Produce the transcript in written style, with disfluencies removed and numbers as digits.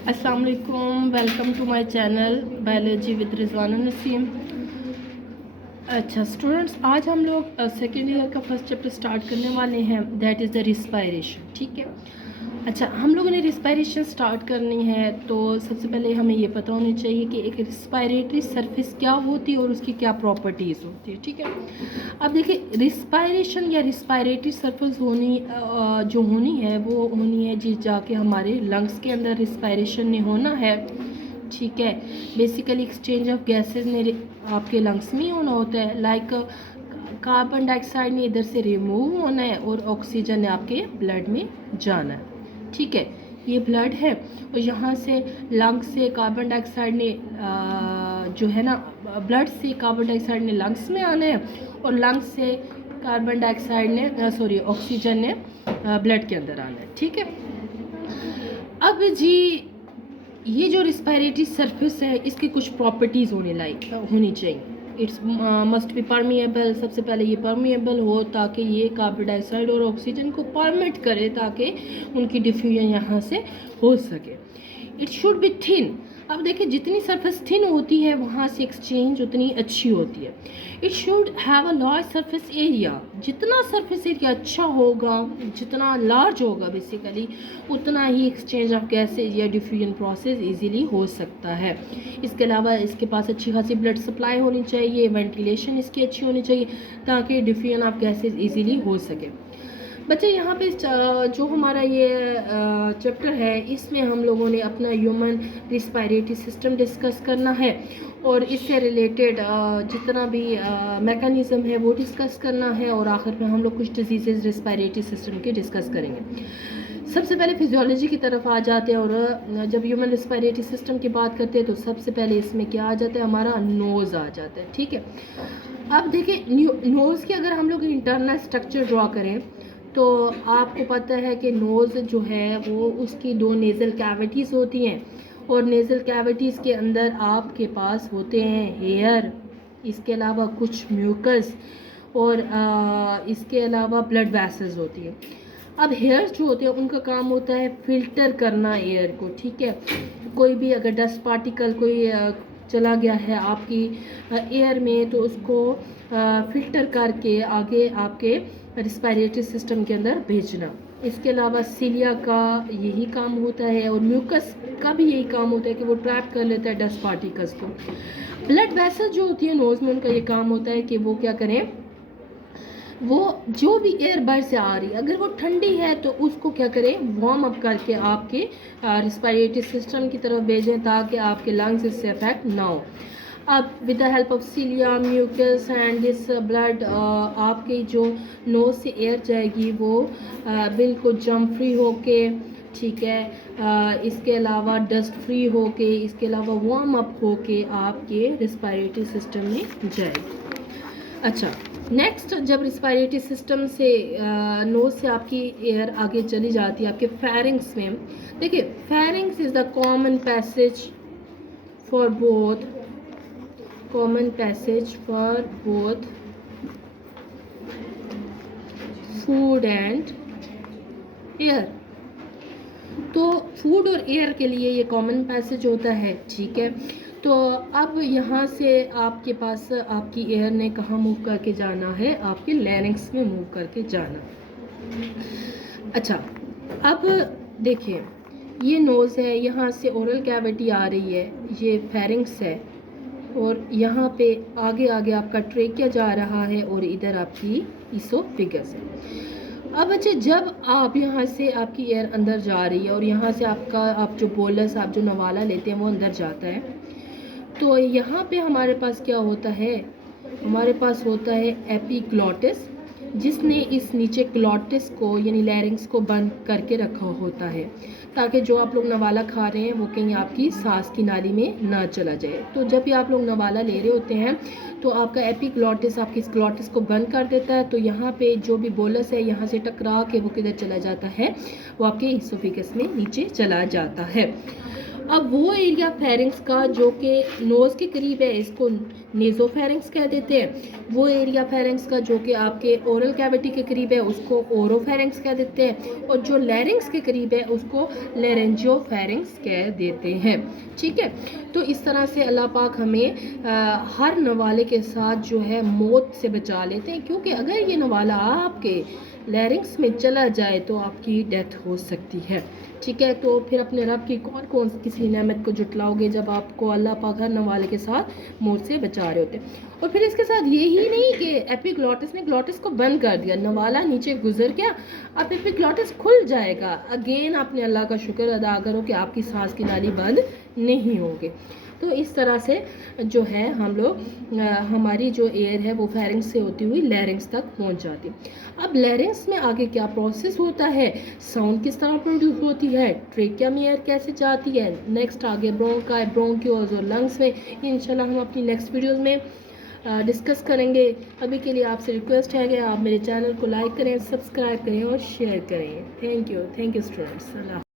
अस्सलाम वालेकुम, welcome to my channel biology with Rizwana Naseem. अच्छा स्टूडेंट्स, आज हम लोग सेकेंड ईयर का फर्स्ट चैप्टर स्टार्ट करने वाले हैं, दैट इज़ द रिस्पायरेशन। ठीक है। अच्छा, हम लोगों ने रिस्पायरेशन स्टार्ट करनी है तो सबसे पहले हमें ये पता होनी चाहिए कि एक रिस्पायरेटरी सरफेस क्या होती है और उसकी क्या प्रॉपर्टीज़ होती है। ठीक है। अब देखिए, रिस्पायरेशन या रिस्पायरेटरी सरफेस जो होनी है वो होनी है जी जाके हमारे लंग्स के अंदर रिस्पायरेशन ने होना है। ठीक है। बेसिकली एक्सचेंज ऑफ गैसेस ने आपके लंग्स में ही होना होता है। लाइक कार्बन डाइऑक्साइड ने इधर से रिमूव होना है और ऑक्सीजन ने आपके ब्लड में जाना है। ठीक है। ये ब्लड है और यहाँ से लंग्स से कार्बन डाइऑक्साइड ने जो है ना, ब्लड से कार्बन डाइऑक्साइड ने लंग्स में आना है और लंग्स से कार्बन डाइऑक्साइड ने ऑक्सीजन ने ब्लड के अंदर आना है। ठीक है। अब जी, ये जो रिस्पायरेटरी सरफेस है इसकी कुछ प्रॉपर्टीज़ होनी चाहिए। It's must be permeable. सबसे पहले ये परमिएबल हो ताकि ये कार्बन डाइऑक्साइड और ऑक्सीजन को परमिट करे ताकि उनकी डिफ्यूजन यहाँ से हो सके। It should be thin. अब देखिए, जितनी सरफेस थिन होती है वहाँ से एक्सचेंज उतनी अच्छी होती है। It should have a large surface area. जितना सरफेस एरिया अच्छा होगा, जितना लार्ज होगा बेसिकली, उतना ही एक्सचेंज ऑफ गैसेज या डिफ्यूजन प्रोसेस इजीली हो सकता है। इसके अलावा इसके पास अच्छी खासी ब्लड सप्लाई होनी चाहिए, वेंटिलेशन इसकी अच्छी होनी चाहिए ताकि डिफ्यूजन ऑफ गैसेज इजीली हो सके। बच्चे, यहाँ पे जो हमारा ये चैप्टर है इसमें हम लोगों ने अपना ह्यूमन रिस्पायरेटरी सिस्टम डिस्कस करना है और इससे रिलेटेड जितना भी मैकेनिज़्म है वो डिस्कस करना है और आखिर में हम लोग कुछ डिजीज़ रिस्पायरेटरी सिस्टम के डिस्कस करेंगे। सबसे पहले फिजियोलॉजी की तरफ आ जाते हैं और जब ह्यूमन रिस्पायरेटरी सिस्टम की बात करते हैं तो सबसे पहले इसमें क्या आ जाता है, हमारा नोज़ आ जाता है। ठीक है। अब देखिए, नोज़ के अगर हम लोग इंटरनल स्ट्रक्चर ड्रॉ करें तो आपको पता है कि नोज़ जो है वो उसकी दो नेज़ल कैविटीज़ होती हैं और नेज़ल कैविटीज़ के अंदर आपके पास होते हैं हेयर, इसके अलावा कुछ म्यूकस और इसके अलावा ब्लड वेसल्स होती है। अब हेयर्स जो होते हैं उनका काम होता है फिल्टर करना एयर को। ठीक है। कोई भी अगर डस्ट पार्टिकल कोई चला गया है आपकी एयर में तो उसको फिल्टर करके आगे आपके रिस्पायरेटरी सिस्टम के अंदर भेजना। इसके अलावा सीलिया का यही काम होता है और म्यूकस का भी यही काम होता है कि वो ट्रैप कर लेता है डस्ट पार्टिकल्स को। ब्लड वेसल जो होती है नोज़ में, उनका ये काम होता है कि वो क्या करें, वो जो भी एयर बाहर से आ रही है अगर वो ठंडी है तो उसको क्या करें, वार्म अप करके आपके रिस्पायरेटरी सिस्टम की तरफ भेजें ताकि आपके लंग्स इससे अफेक्ट ना हो। अब with the help of cilia, mucus and this blood, आपकी जो नोज से एयर जाएगी वो बिल्कुल जम फ्री होके, ठीक है, इसके अलावा डस्ट फ्री होके, इसके अलावा वार्म अप होके आपके रिस्पायरेटरी सिस्टम में जाएगी। अच्छा, नेक्स्ट, जब रिस्पायरेटरी सिस्टम से नोज से आपकी एयर आगे चली जाती है आपके फेरिंग्स में। देखिए, pharynx is the for both common passage for both food and air. तो फूड और एयर के लिए ये कॉमन पैसेज होता है। ठीक है। तो अब यहाँ से आपके पास आपकी एयर ने कहाँ मूव करके जाना है, आपके लैरिंग्स में मूव करके जाना। अच्छा, अब देखिए, ये नोज़ है, यहाँ से ओरल कैविटी आ रही है, ये फेरिंग्स है और यहाँ पे आगे आगे आपका ट्रेकिया जा रहा है और इधर आपकी इसोफिगस है। अब अच्छा, जब आप यहाँ से आपकी एयर अंदर जा रही है और यहाँ से आप जो बोलस, आप जो नवाला लेते हैं वो अंदर जाता है तो यहाँ पे हमारे पास क्या होता है, हमारे पास होता है एपिग्लॉटिस, जिसने इस नीचे ग्लॉटिस को यानी लैरिंग्स को बंद करके रखा होता है ताकि जो आप लोग नवाला खा रहे हैं वो कहीं आपकी सांस की नाली में ना चला जाए। तो जब भी आप लोग नवाला ले रहे होते हैं तो आपका एपिग्लॉटिस आपकी इस ग्लॉटिस को बंद कर देता है, तो यहाँ पे जो भी बोलस है यहाँ से टकरा के वो किधर चला जाता है, वो आपके इसोफिगस में नीचे चला जाता है। अब वो एरिया फेरिंग्स का जो कि नोज़ के करीब है, इसको नेज़ोफेरेंक्स कह देते हैं। वो एरिया फेरेंक्स का जो कि आपके ओरल कैविटी के करीब है उसको ओरोफेरेंक्स कह देते हैं, और जो लैरिंक्स के करीब है उसको लेरेंजियोफेरेंक्स कह देते हैं। ठीक है, तो इस तरह से अल्लाह पाक हमें हर नवाले के साथ जो है मौत से बचा लेते हैं, क्योंकि अगर ये नवाला आपके लैरिंग्स में चला जाए तो आपकी डेथ हो सकती है। ठीक है, तो फिर अपने रब की कौन कौन किसी नेमत को जुटलाओगे जब आपको अल्लाह पाक हर नवाले के साथ मौत से बचा रहे होते हैं। और फिर इसके साथ ये ही नहीं कि एपिग्लॉटिस ने ग्लॉटिस को बंद कर दिया, नवाला नीचे गुजर गया, अब एपिग्लॉटिस खुल जाएगा। अगेन आपने अल्लाह का शुक्र अदा करो कि आपकी सांस की नाली बंद नहीं होगी। तो इस तरह से जो है हम लोग हमारी जो एयर है वो फेरिंग्स से होती हुई लैरिंग्स तक पहुंच जाती है। अब लैरिंग्स में आगे क्या प्रोसेस होता है, साउंड किस तरह प्रोड्यूस होती है, ट्रेकिया में एयर कैसे जाती है, नेक्स्ट आगे ब्रोंकाई, ब्रोंक्यूल्स और लंग्स में इंशाल्लाह हम अपनी नेक्स्ट वीडियोस में डिस्कस करेंगे। अभी के लिए आपसे रिक्वेस्ट है कि आप मेरे चैनल को लाइक करें, सब्सक्राइब करें और शेयर करें। Thank you students. अल्लाह।